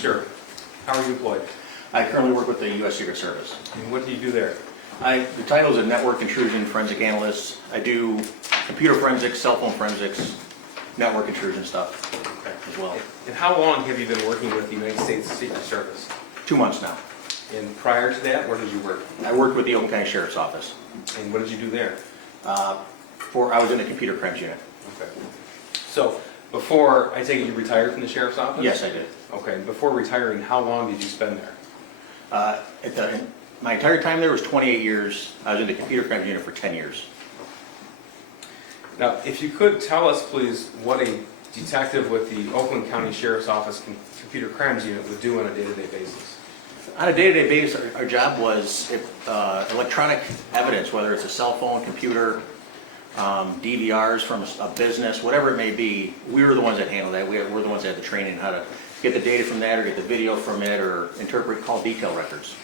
Sure. How are you employed? I currently work with the U.S. Secret Service. And what do you do there? The title is a network intrusion forensic analyst. I do computer forensics, cell phone forensics, network intrusion stuff as well. And how long have you been working with the United States Secret Service? 2 months now. And prior to that, where did you work? I worked with the Oakland County Sheriff's Office. And what did you do there? I was in the computer crimes unit. Okay. So before, I take it you retired from the Sheriff's Office? Yes, I did. Okay. Before retiring, how long did you spend there? My entire time there was 28 years. I was in the computer crimes unit for 10 years. Now, if you could tell us, please, what a detective with the Oakland County Sheriff's Office Computer Crimes Unit would do on a day-to-day basis. On a day-to-day basis, our job was electronic evidence, whether it's a cell phone, computer, DVRs from a business, whatever it may be. We were the ones that handled that. We're the ones that had the training how to get the data from that, or get the video from it, or interpret call detail records.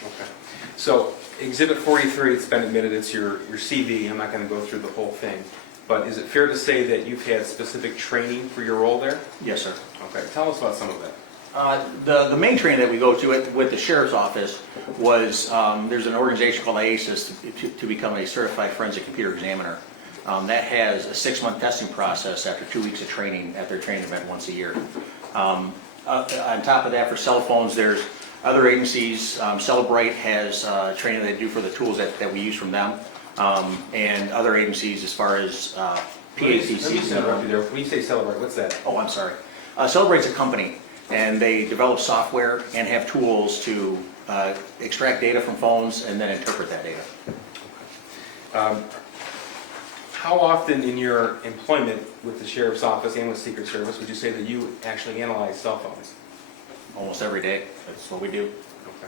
Okay. So Exhibit 43, it's been admitted it's your CV. I'm not going to go through the whole thing. But is it fair to say that you've had specific training for your role there? Yes, sir. Okay. Tell us about some of that. The main training that we go to with the Sheriff's Office was, there's an organization called IASIS to become a certified forensic computer examiner. That has a 6-month testing process after 2 weeks of training at their training event once a year. On top of that, for cell phones, there's other agencies. Celebrate has training they do for the tools that we use from them, and other agencies as far as PACCs. Let me interrupt you there. When you say Celebrate, what's that? Oh, I'm sorry. Celebrate's a company, and they develop software and have tools to extract data from phones and then interpret that data. How often in your employment with the Sheriff's Office and with Secret Service would you say that you actually analyze cell phones? Almost every day. That's what we do. Okay.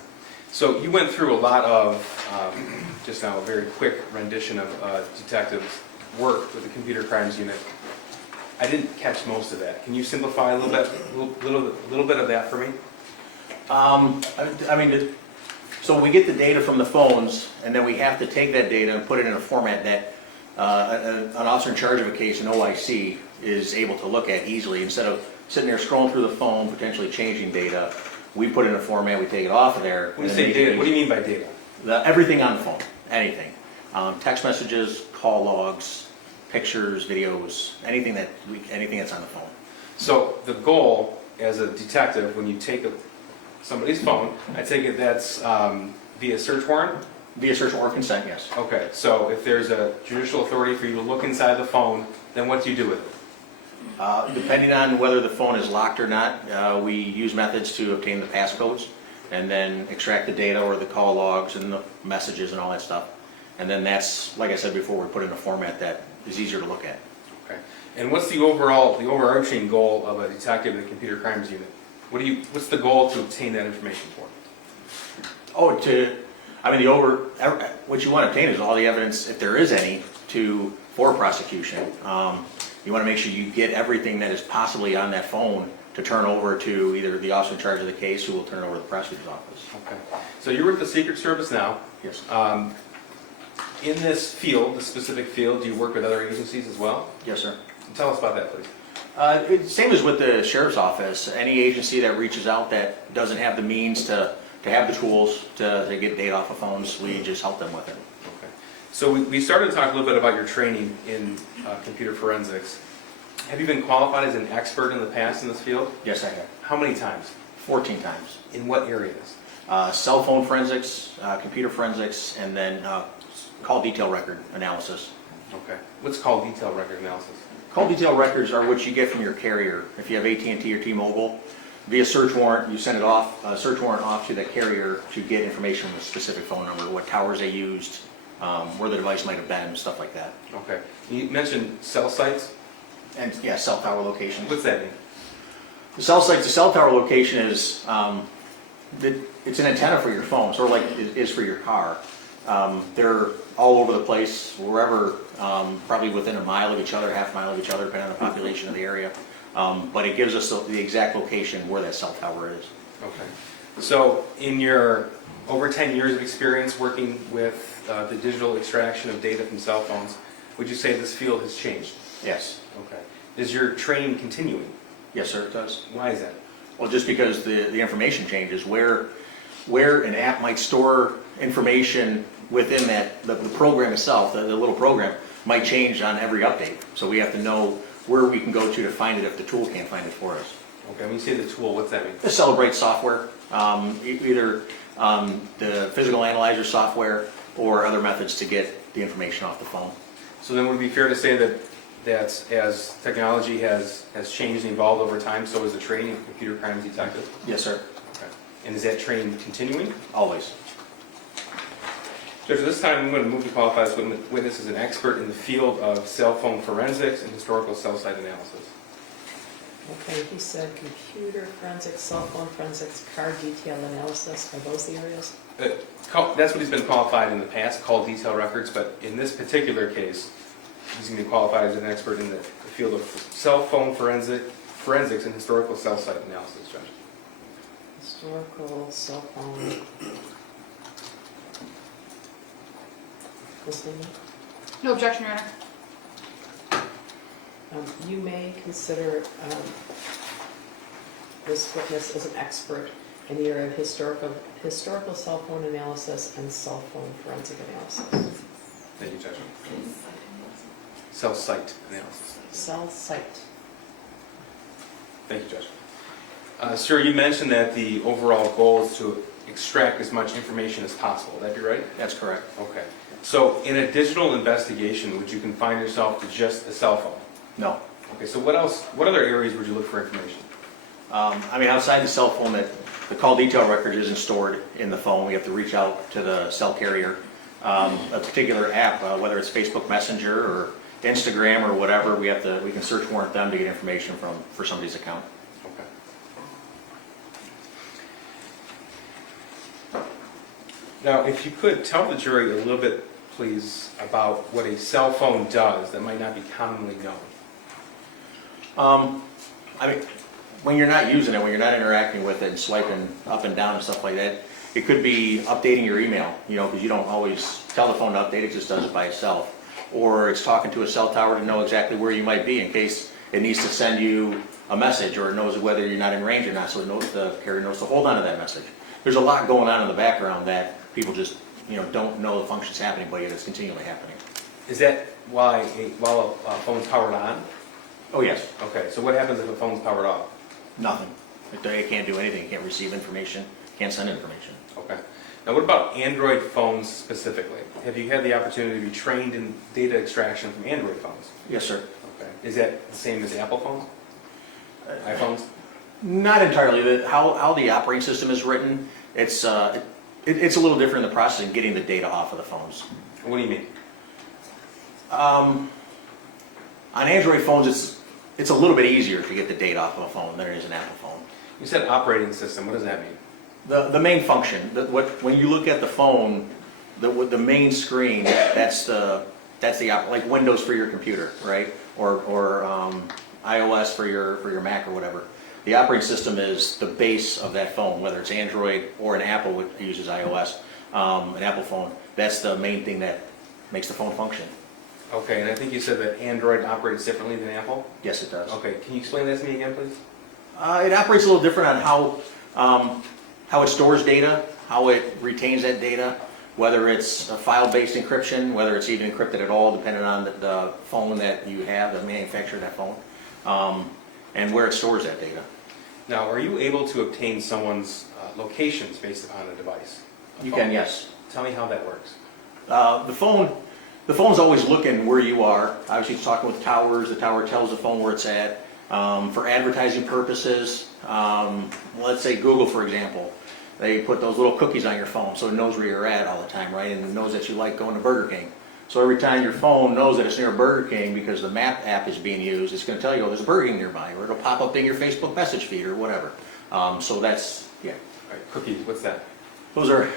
So you went through a lot of, just now a very quick rendition of detectives' work with the Computer Crimes Unit. I didn't catch most of that. Can you simplify a little bit of that for me? So we get the data from the phones, and then we have to take that data and put it in a format that an officer in charge of a case, an OIC, is able to look at easily. Instead of sitting there scrolling through the phone, potentially changing data, we put it in a format, we take it off of there. When you say data, what do you mean by data? Everything on the phone, anything. Text messages, call logs, pictures, videos, anything that's on the phone. So the goal as a detective, when you take somebody's phone, I take it that's via search warrant? Via search warrant consent, yes. Okay, so if there's a judicial authority for you to look inside the phone, then what do you do with it? Depending on whether the phone is locked or not, we use methods to obtain the passcodes and then extract the data or the call logs and the messages and all that stuff. And then that's, like I said before, we put in a format that is easier to look at. Okay. And what's the overarching goal of a detective in the Computer Crimes Unit? What's the goal to obtain that information for? What you want to obtain is all the evidence, if there is any, for prosecution. You want to make sure you get everything that is possibly on that phone to turn over to either the officer in charge of the case, who will turn it over to the prosecutor's office. Okay. So you're with the Secret Service now. Yes. In this field, this specific field, do you work with other agencies as well? Yes, sir. Tell us about that, please. Same as with the Sheriff's Office. Any agency that reaches out that doesn't have the means to have the tools to get data off of phones, we just help them with it. Okay. So we started to talk a little bit about your training in computer forensics. Have you been qualified as an expert in the past in this field? Yes, I have. How many times? 14 times. In what areas? Cell phone forensics, computer forensics, and then call detail record analysis. Okay. What's call detail record analysis? Call detail records are what you get from your carrier. If you have AT&T or T-Mobile, via search warrant, you send it off, search warrant off to the carrier to get information from a specific phone number, what towers they used, where the device might have been, stuff like that. Okay. You mentioned cell sites? And yeah, cell tower locations. What's that mean? The cell site, the cell tower location is, it's an antenna for your phone, sort of like it is for your car. They're all over the place, wherever, probably within a mile of each other, half mile of each other, depending on the population of the area. But it gives us the exact location where that cell tower is. Okay. So in your over 10 years of experience working with the digital extraction of data from cell phones, would you say this field has changed? Yes. Okay. Is your training continuing? Yes, sir, it does. Why is that? Well, just because the information changes, where an app might store information within that, the program itself, the little program, might change on every update. So we have to know where we can go to find it if the tool can't find it for us. Okay, when you say the tool, what's that mean? The Celebrate software, either the physical analyzer software or other methods to get the information off the phone. So then would it be fair to say that as technology has changed and evolved over time, so is the training of computer crimes detectives? Yes, sir. Okay. And is that training continuing? Always. Judge, at this time I'm going to move to qualify this witness as an expert in the field of cell phone forensics and historical cell site analysis. Okay, he said computer forensics, cell phone forensics, car detail analysis. Are those the areas? That's what he's been qualified in the past, called detail records, but in this particular case, he's going to be qualified as an expert in the field of cell phone forensics and historical cell site analysis, Judge. Historical cell phone. Listening? No objection, Your Honor. You may consider this witness as an expert in the area of historical cell phone analysis and cell phone forensic analysis. Thank you, Judge. Cell site analysis. Cell site. Thank you, Judge. Sir, you mentioned that the overall goal is to extract as much information as possible. Would that be right? That's correct. Okay. So in a digital investigation, would you confine yourself to just a cell phone? No. Okay, so what else, what other areas would you look for information? I mean, outside the cell phone, the call detail record isn't stored in the phone. We have to reach out to the cell carrier. A particular app, whether it's Facebook Messenger or Instagram or whatever, we can search warrant them to get information for somebody's account. Okay. Now, if you could tell the jury a little bit, please, about what a cell phone does that might not be commonly known. I mean, when you're not using it, when you're not interacting with it and swiping up and down and stuff like that, it could be updating your email, because you don't always tell the phone to update, it just does it by itself. Or it's talking to a cell tower to know exactly where you might be in case it needs to send you a message, or it knows whether you're not in range or not, so the carrier knows to hold on to that message. There's a lot going on in the background that people just don't know the function's happening, but yet it's continually happening. Is that while a phone's powered on? Oh, yes. Okay, so what happens if a phone's powered off? Nothing. It can't do anything. It can't receive information, can't send information. Okay. Now what about Android phones specifically? Have you had the opportunity to be trained in data extraction from Android phones? Yes, sir. Okay. Is that the same as Apple phones? iPhones? Not entirely. How the operating system is written, it's a little different in the process of getting the data off of the phones. What do you mean? On Android phones, it's a little bit easier to get the data off of a phone than it is an Apple phone. You said operating system. What does that mean? The main function, when you look at the phone, the main screen, that's like Windows for your computer, right? Or iOS for your Mac or whatever. The operating system is the base of that phone, whether it's Android or an Apple which uses iOS, an Apple phone. That's the main thing that makes the phone function. Okay, and I think you said that Android operates differently than Apple? Yes, it does. Okay, can you explain that to me again, please? It operates a little different on how it stores data, how it retains that data, whether it's a file-based encryption, whether it's even encrypted at all, depending on the phone that you have, the manufacturer of that phone, and where it stores that data. Now, are you able to obtain someone's locations based upon a device? You can, yes. Tell me how that works. The phone's always looking where you are. Obviously, it's talking with towers. The tower tells the phone where it's at. For advertising purposes, let's say Google, for example, they put those little cookies on your phone so it knows where you're at all the time, right? And it knows that you like going to Burger King. So every time your phone knows that it's near Burger King because the map app is being used, it's going to tell you, oh, there's a Burger King nearby, or it'll pop up in your Facebook message feed or whatever. So that's, yeah. All right, cookies, what's that? Those are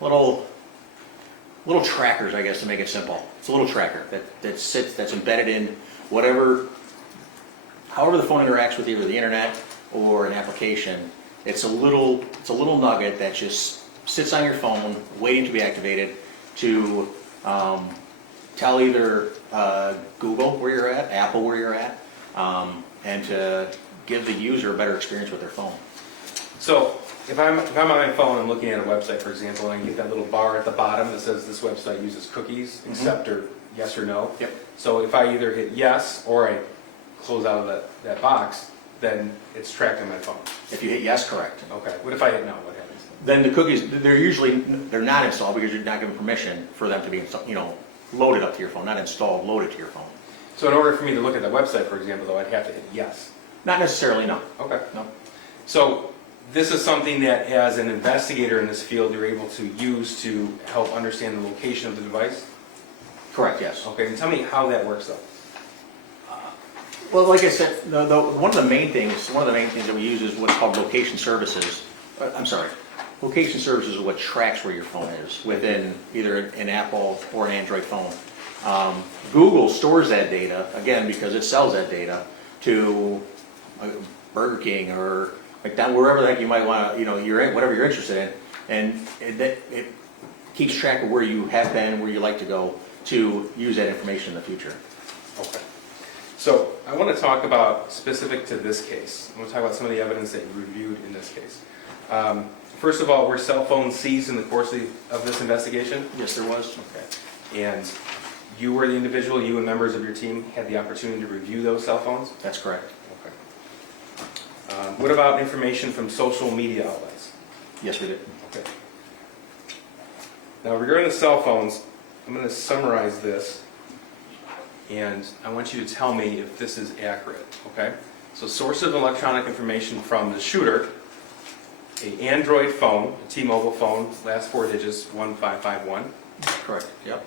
little trackers, I guess, to make it simple. It's a little tracker that's embedded in however the phone interacts with either the internet or an application. It's a little nugget that just sits on your phone, waiting to be activated to tell either Google where you're at, Apple where you're at, and to give the user a better experience with their phone. So if I'm on my phone and looking at a website, for example, and I get that little bar at the bottom that says this website uses cookies, accept or yes or no. Yep. So if I either hit yes or I close out of that box, then it's tracked on my phone. If you hit yes, correct. Okay. What if I hit no? What happens? Then the cookies, they're not installed because you're not giving permission for them to be, loaded up to your phone, not installed, loaded to your phone. So in order for me to look at the website, for example, though, I'd have to hit yes. Not necessarily, no. Okay. No. So this is something that, as an investigator in this field, you're able to use to help understand the location of the device? Correct, yes. Okay, and tell me how that works, though. Well, like I said, one of the main things that we use is what's called location services. Location services is what tracks where your phone is within either an Apple or an Android phone. Google stores that data, again, because it sells that data to Burger King or McDonald's, wherever the heck you might want to, whatever you're interested in, and it keeps track of where you have been, where you like to go, to use that information in the future. Okay. So I want to talk about, specific to this case, I want to talk about some of the evidence that you reviewed in this case. First of all, were cell phones seized in the course of this investigation? Yes, there was. Okay. And you were the individual, you and members of your team had the opportunity to review those cell phones? That's correct. Okay. What about information from social media outlets? Yes, we did. Okay. Now regarding the cell phones, I'm going to summarize this, and I want you to tell me if this is accurate, okay? So source of electronic information from the shooter, an Android phone, a T-Mobile phone, last four digits, 1551. Correct. Yep.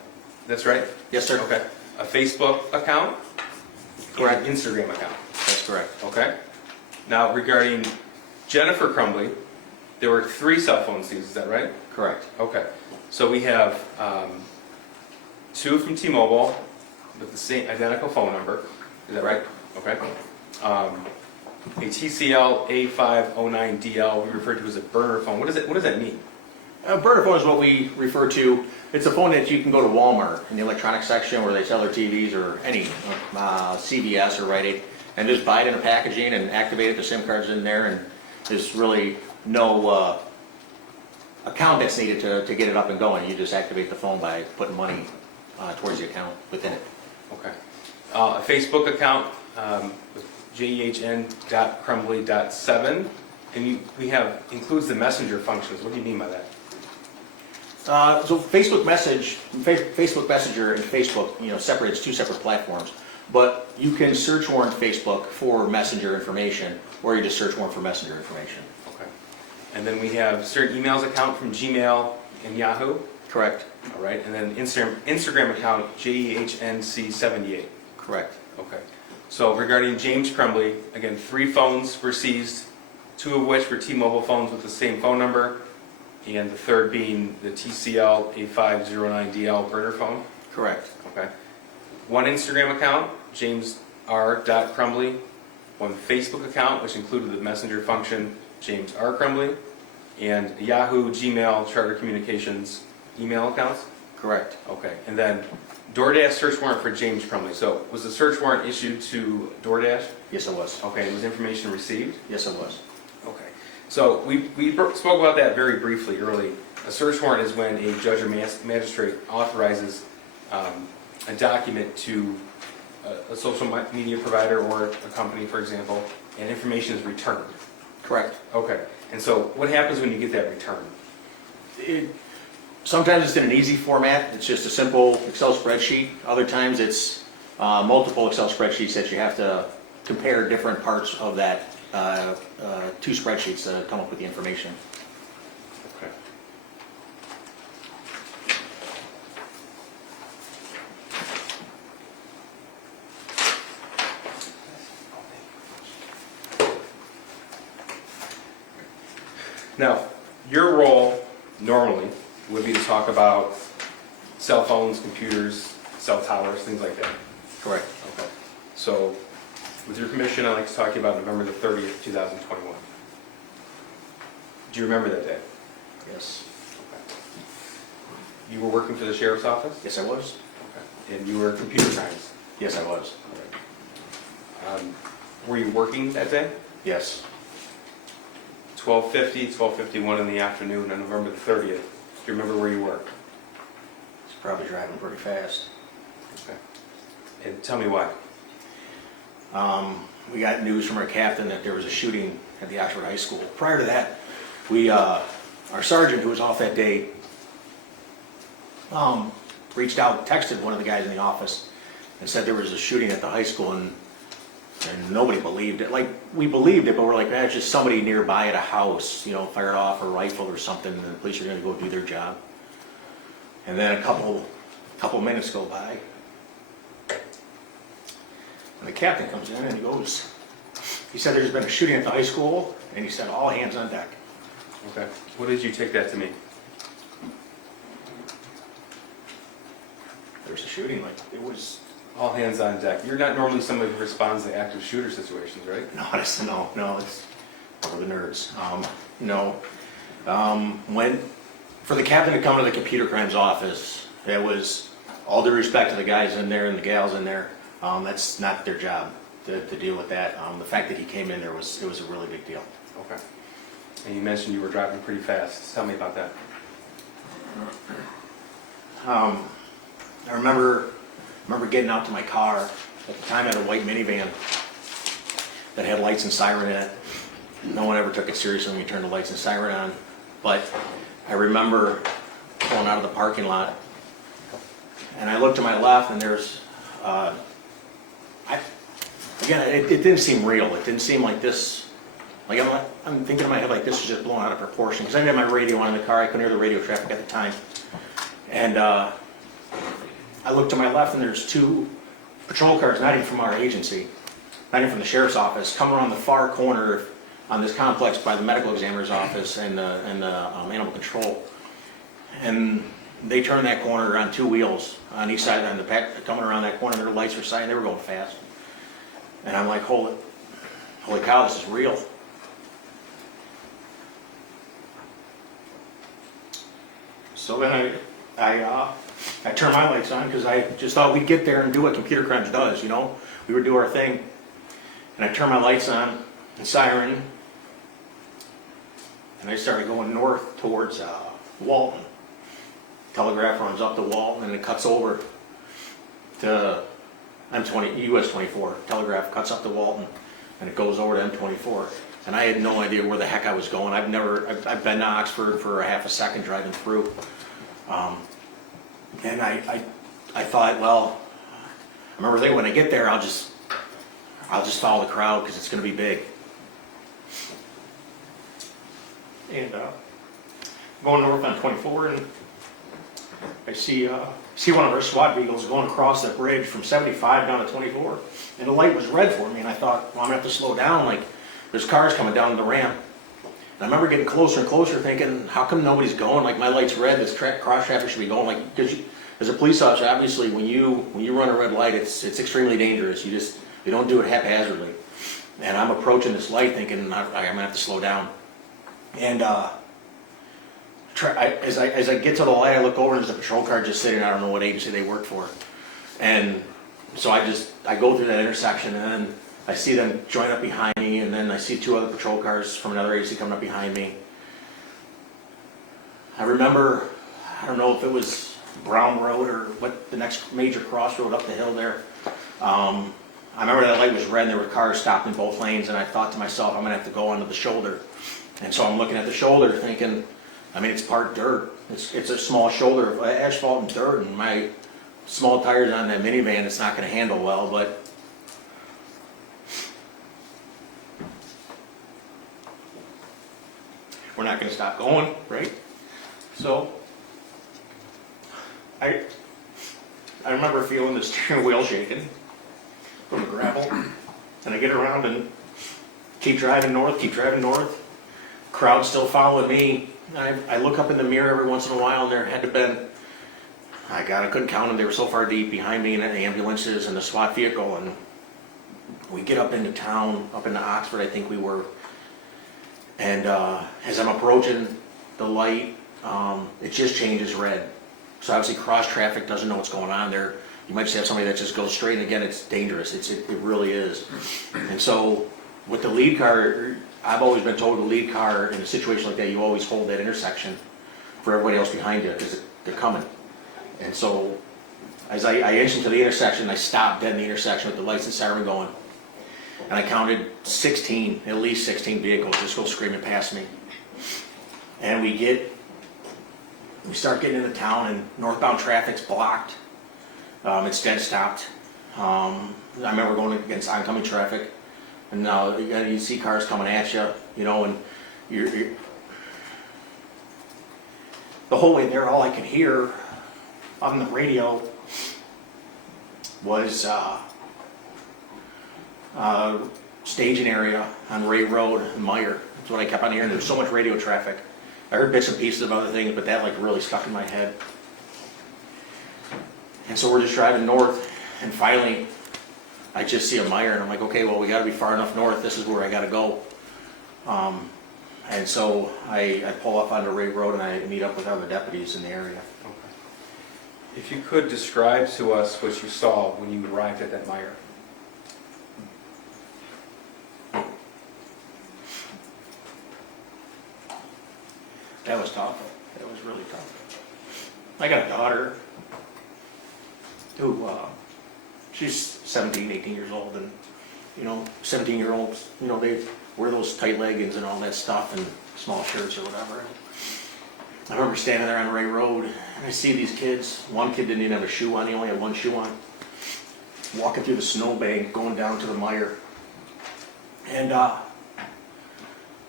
That's right? Yes, sir. Okay. A Facebook account? Correct. An Instagram account? That's correct. Okay. Now regarding Jennifer Crumbley, there were 3 cell phone seized, is that right? Correct. Okay. So we have 2 from T-Mobile with the same identical phone number, is that right? Okay. A TCL A509DL we refer to as a burner phone. What does that mean? A burner phone is what we refer to. It's a phone that you can go to Walmart in the electronics section where they sell their TVs or any CVS or Rite Aid and just buy it in a packaging and activate it. The SIM card's in there, and there's really no account that's needed to get it up and going. You just activate the phone by putting money towards the account within it. Okay. A Facebook account with jehn.crumbly.7, and includes the messenger functions. What do you mean by that? So Facebook Messenger and Facebook, separates 2 separate platforms. But you can search warrant Facebook for messenger information, or you just search warrant for messenger information. Okay. And then we have certain emails account from Gmail and Yahoo. Correct. All right. And then Instagram account JEHNC78. Correct. Okay. So regarding James Crumbley, again, 3 phones were seized, 2 of which were T-Mobile phones with the same phone number, and the third being the TCL A509DL burner phone. Correct. Okay. 1 Instagram account, James R. Crumbley. 1 Facebook account, which included the messenger function, James R. Crumbley. And Yahoo, Gmail, Charter Communications email accounts. Correct. Okay. And then DoorDash search warrant for James Crumbley. So was the search warrant issued to DoorDash? Yes, it was. Okay. And was information received? Yes, it was. Okay. So we spoke about that very briefly early. A search warrant is when a judge or magistrate authorizes a document to a social media provider or a company, for example, and information is returned. Correct. Okay. And so what happens when you get that return? Sometimes it's in an easy format. It's just a simple Excel spreadsheet. Other times it's multiple Excel spreadsheets that you have to compare different parts of that 2 spreadsheets to come up with the information. Okay. Now, your role normally would be to talk about cell phones, computers, cell towers, things like that. Correct. Okay. So, with your permission, I'd like to talk to you about November the 30th, 2021. Do you remember that day? Yes. Okay. You were working for the sheriff's office? Yes, I was. Okay. And you were computer science? Yes, I was. Were you working that day? Yes. 12:50, 12:51 in the afternoon on November the 30th. Do you remember where you were? He's probably driving pretty fast. Okay. And tell me why. We got news from our captain that there was a shooting at the Oxford High School. Prior to that, we, our sergeant who was off that day, reached out, texted one of the guys in the office and said there was a shooting at the high school, and nobody believed it. Like, we believed it, but we're like, it's just somebody nearby at a house, you know, fired off a rifle or something, and the police are gonna go do their job. And then a couple minutes go by, and the captain comes in and he said there's been a shooting at the high school, and he said all hands on deck. Okay. What did you take that to mean? There's a shooting, like, it was, All hands on deck. You're not normally somebody who responds to active shooter situations, right? no, it's for the nerds. For the captain to come to the computer crimes office, it was, all due respect to the guys in there and the gals in there, that's not their job to deal with that. The fact that he came in there it was a really big deal. Okay. And you mentioned you were driving pretty fast. Tell me about that. I remember getting out to my car. At the time I had a white minivan that had lights and siren in it. No one ever took it seriously when you turned the lights and siren on. But I remember pulling out of the parking lot, and I looked to my left, and there's, it didn't seem real. It didn't seem like this, like I'm thinking in my head like this is just blown out of proportion. Because I didn't have my radio on in the car, I couldn't hear the radio traffic at the time. And I looked to my left, and there's two patrol cars, not even from our agency, not even from the sheriff's office, come around the far corner on this complex by the medical examiner's office and the animal control. And they turned that corner on two wheels on each side, on the back, coming around that corner, their lights were shining, they were going fast. And I'm like, holy cow, this is real. So then I turned my lights on because I just thought we'd get there and do what computer crimes does, you know? We would do our thing. And I turned my lights on, and siren, and I started going north towards Walton. Telegraph runs up to Walton, and it cuts over to US 24. Telegraph cuts up to Walton, and it goes over to M24. And I had no idea where the heck I was going. I've been to Oxford for a half a second driving through. And I thought, well, I remember thinking when I get there, I'll just follow the crowd because it's going to be big. And going north on 24, and I see one of our SWAT vehicles going across the bridge from 75 down to 24, and the light was red for me, and I thought, well, I'm going to have to slow down, like there's cars coming down the ramp. And I remember getting closer and closer thinking, how come nobody's going? Like, my light's red, this cross traffic should be going. Like, because as a police officer, obviously, when you run a red light, it's extremely dangerous. You don't do it haphazardly. And I'm approaching this light thinking, I'm going to have to slow down. And as I get to the light, I look over and there's a patrol car just sitting. I don't know what agency they work for. And so I go through that intersection, and then I see them join up behind me, and then I see two other patrol cars from another agency coming up behind me. I remember, I don't know if it was Brown Road or what the next major crossroad up the hill there. I remember that light was red and there were cars stopped in both lanes, and I thought to myself, I'm going to have to go onto the shoulder. And so I'm looking at the shoulder thinking, I mean, it's part dirt. It's a small shoulder of asphalt and dirt, and my small tires on that minivan, it's not going to handle well, but we're not going to stop going, right? So I remember feeling the steering wheel shaking from the gravel, and I get around and keep driving north. Crowd still following me. I look up in the mirror every once in a while, and there had to been, I couldn't count them. They were so far deep behind me, and the ambulances and the SWAT vehicle, and we get up into town, up into Oxford, I think we were. And as I'm approaching the light, it just changes red. So obviously cross traffic doesn't know what's going on there. You might just have somebody that just goes straight, and again, it's dangerous. It really is. And so with the lead car, I've always been told the lead car in a situation like that, you always hold that intersection for everybody else behind you because they're coming. And so as I inched into the intersection, I stopped dead in the intersection with the lights and siren going. And I counted 16, at least 16 vehicles just go screaming past me. And we start getting into town and northbound traffic's blocked. It's dead stopped. I remember going against oncoming traffic. And now you see cars coming at you, you know, and you're the whole way there, all I could hear on the radio was staging area on Ray Road in Meyer. That's what I kept on hearing. There was so much radio traffic. I heard bits and pieces of other things, but that like really stuck in my head. And so we're just driving north, and finally I just see a Meyer, and I'm like, okay, well, we got to be far enough north. This is where I got to go. And so I pull off onto Ray Road, and I meet up with other deputies in the area. Okay. If you could describe to us what you saw when you arrived at that Meyer. That was tough. That was really tough. I got a daughter who, she's 17, 18 years old, and, you know, 17-year-olds, you know, they wear those tight leggings and all that stuff and small shirts or whatever. I remember standing there on Ray Road, and I see these kids. One kid didn't even have a shoe on. He only had one shoe on. Walking through the snowbank, going down to the Meyer. And I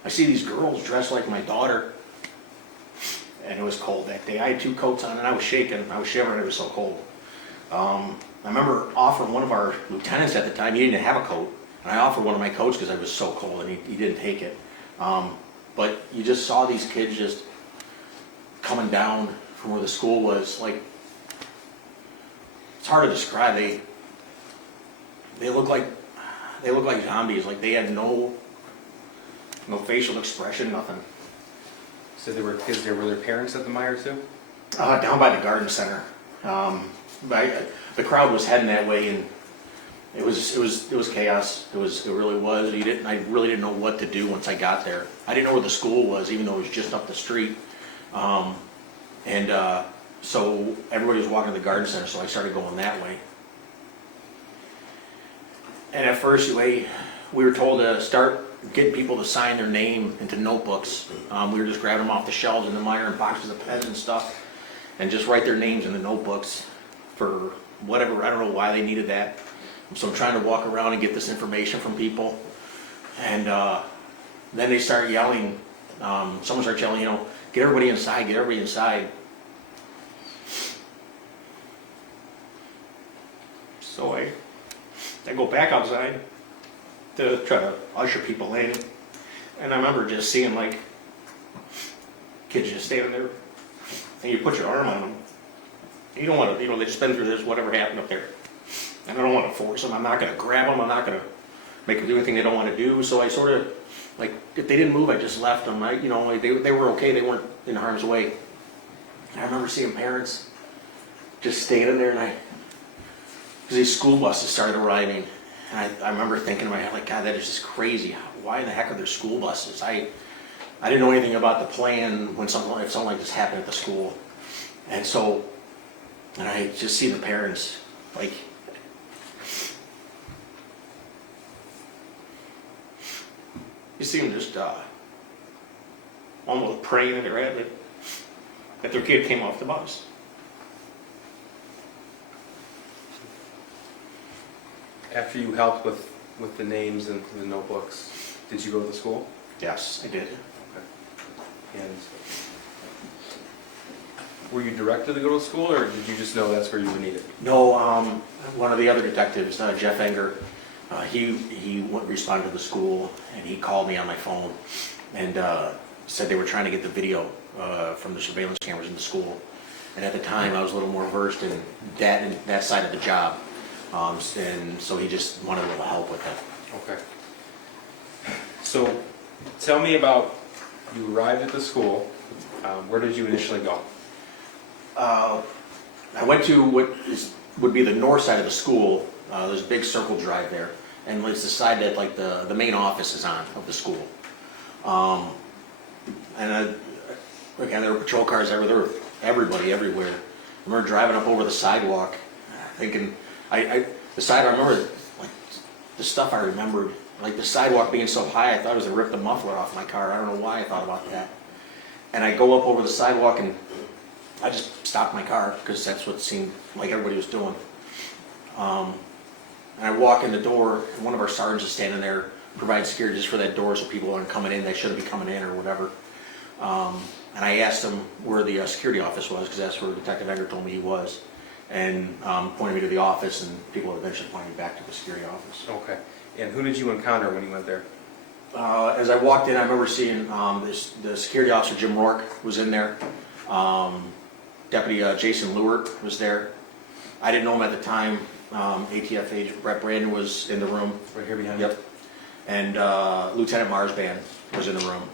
see these girls dressed like my daughter. And it was cold that day. I had 2 coats on, and I was shaking. I was shivering. It was so cold. I remember offering one of our lieutenants at the time. He didn't have a coat. And I offered one of my coats because I was so cold, and he didn't take it. But you just saw these kids just coming down from where the school was. Like, it's hard to describe. They look like zombies. Like they had no facial expression, nothing. So there were kids there. Were there parents at the Meyer too? Down by the garden center. The crowd was heading that way, and it was chaos. It really was. I really didn't know what to do once I got there. I didn't know where the school was, even though it was just up the street. So everybody was walking to the garden center, so I started going that way. And at first, we were told to start getting people to sign their name into notebooks. We were just grabbing them off the shelves in the Meyer and boxes of pens and stuff, and just write their names in the notebooks for whatever. I don't know why they needed that. So I'm trying to walk around and get this information from people. And then they start yelling. Someone started yelling, you know, get everybody inside, get everybody inside. So I go back outside to try to usher people in. And I remember just seeing like kids just standing there, and you put your arm on them. You don't want to, you know, they just been through this, whatever happened up there. And I don't want to force them. I'm not going to grab them. I'm not going to make them do anything they don't want to do. So I sort of, like, if they didn't move, I just left them. You know, they were okay. They weren't in harm's way. And I remember seeing parents just standing there, and because these school buses started arriving. And I remember thinking in my head, like, God, that is just crazy. Why in the heck are there school buses? I didn't know anything about the plan if something like this happened at the school. And so, and I just see the parents, like, you see them just almost praying in their head that their kid came off the bus. After you helped with the names and the notebooks, did you go to the school? Yes, I did. Okay. And were you directed to go to school, or did you just know that's where you were needed? No, one of the other detectives, Jeff Enger, he responded to the school, and he called me on my phone and said they were trying to get the video from the surveillance cameras in the school. And at the time, I was a little more versed in that side of the job. And so he just wanted a little help with that. Okay. So tell me about, you arrived at the school. Where did you initially go? I went to what would be the north side of the school. There's a big circle drive there. and it's the side that like the main office is on of the school. Again, there were patrol cars everywhere. There were everybody everywhere. I remember driving up over the sidewalk, thinking, I remember, like, the stuff I remembered, like the sidewalk being so high, I thought it was to rip the muffler off my car. I don't know why I thought about that. And I go up over the sidewalk and I just stopped my car because that's what seemed like everybody was doing. And I walk in the door, and one of our sergeants is standing there, providing security just for that door so people aren't coming in, they shouldn't be coming in or whatever. And I asked him where the security office was, because that's where Detective Egger told me he was, and pointed me to the office, and people eventually pointed me back to the security office. Okay. And who did you encounter when you went there? As I walked in, I remember seeing the security officer, Jim Rourke, was in there. Deputy Jason Lewert was there. I didn't know him at the time. ATF agent Brett Brandon was in the room. Right here behind Yep. And Lieutenant Marsban was in the room.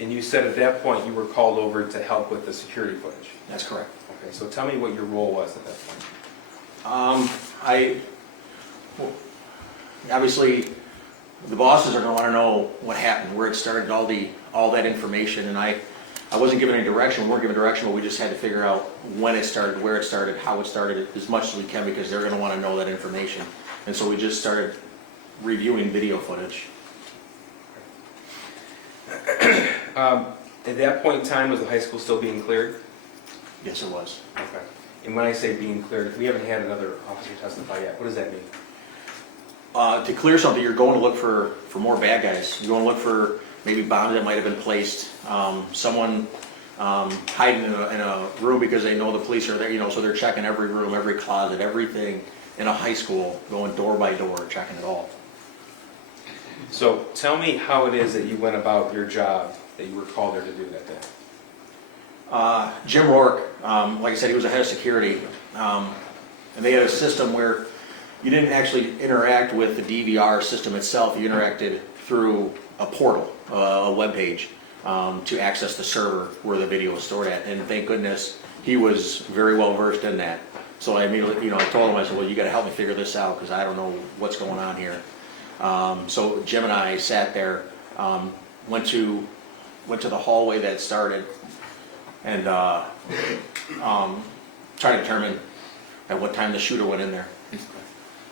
And you said at that point you were called over to help with the security footage. That's correct. Okay, so tell me what your role was at that point. Obviously, the bosses are going to want to know what happened, where it started, all that information, and I wasn't given any direction. We weren't given direction, but we just had to figure out when it started, where it started, how it started, as much as we can, because they're going to want to know that information. And so we just started reviewing video footage. At that point in time, was the high school still being cleared? Yes, it was. Okay. And when I say being cleared, we haven't had another officer testify yet. What does that mean? To clear something, you're going to look for more bad guys. You're going to look for maybe bombs that might have been placed, someone hiding in a room because they know the police are there, so they're checking every room, every closet, everything in a high school, going door by door, checking it all. So tell me how it is that you went about your job that you were called there to do that day. Jim Rourke, like I said, he was the head of security, and they had a system where you didn't actually interact with the DVR system itself. You interacted through a portal, a web page, to access the server where the video was stored at. And thank goodness he was very well versed in that. So I immediately, I told him, I said, well, you got to help me figure this out because I don't know what's going on here. So Jim and I sat there, went to the hallway that started, and tried to determine at what time the shooter went in there.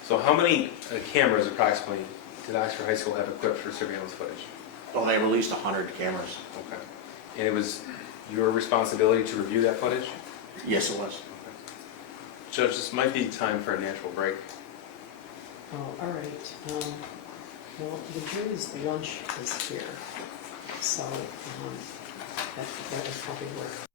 So how many cameras approximately did Oxford High School have equipped for surveillance footage? Well, they released 100 cameras. Okay. And it was your responsibility to review that footage? Yes, it was. Okay. Judge, this might be time for a natural break. Oh, all right. Well, the jury's lunch is here, so that would probably work.